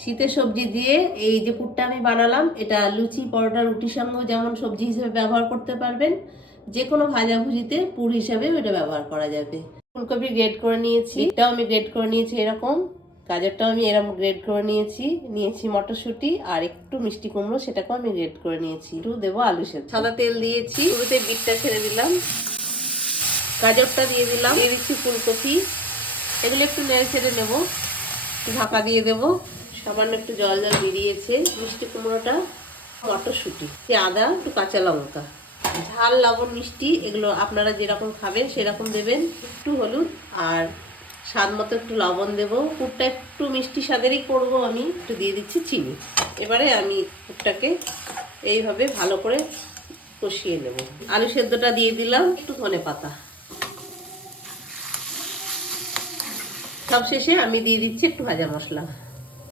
শীতের সবজি দিয়ে এই যে পুরটা আমি বানালাম, এটা লুচি, পরোটা, রুটির সঙ্গেও যেমন সবজি হিসেবে ব্যবহার করতে পারবেন, যে কোনো ভাজাভুজিতে পুর হিসাবেও এটা ব্যবহার করা যাবে। ফুলকপি গ্রেড করে নিয়েছি, এটাও আমি গ্রেড করে নিয়েছি এরকম, গাজরটাও আমি এরকম গ্রেড করে নিয়েছি মটরশুঁটি আর একটু মিষ্টি কুমড়ো, সেটাকেও আমি গ্রেড করে নিয়েছি। একটু দেবো আলু সেদ্ধ, সাদা তেল দিয়েছি, শুরুতে বিটটা ছেড়ে দিলাম, গাজরটা দিয়ে দিলাম, দিয়ে দিচ্ছি ফুলকপি, এগুলো একটু নেড়ে ছেড়ে নেবো, ঢাকা দিয়ে দেবো, সামান্য একটু জল বেরিয়েছে, মিষ্টি কুমড়োটা, মটরশুঁটি, আদা, একটু কাঁচা লঙ্কা, ঝাল, লবণ, মিষ্টি এগুলো আপনারা যেরকম খাবেন সেরকম দেবেন, একটু হলুদ আর স্বাদ মতো একটু লবণ দেবো। পুরটা একটু মিষ্টি স্বাদেরই করবো, আমি একটু দিয়ে দিচ্ছি চিনি। এবারে আমি পুরটাকে এইভাবে ভালো করে কষিয়ে নেব। আলু সেদ্ধটা দিয়ে দিলাম, একটু ধনেপাতা, সবশেষে আমি দিয়ে দিচ্ছি একটু ভাজা মশলা।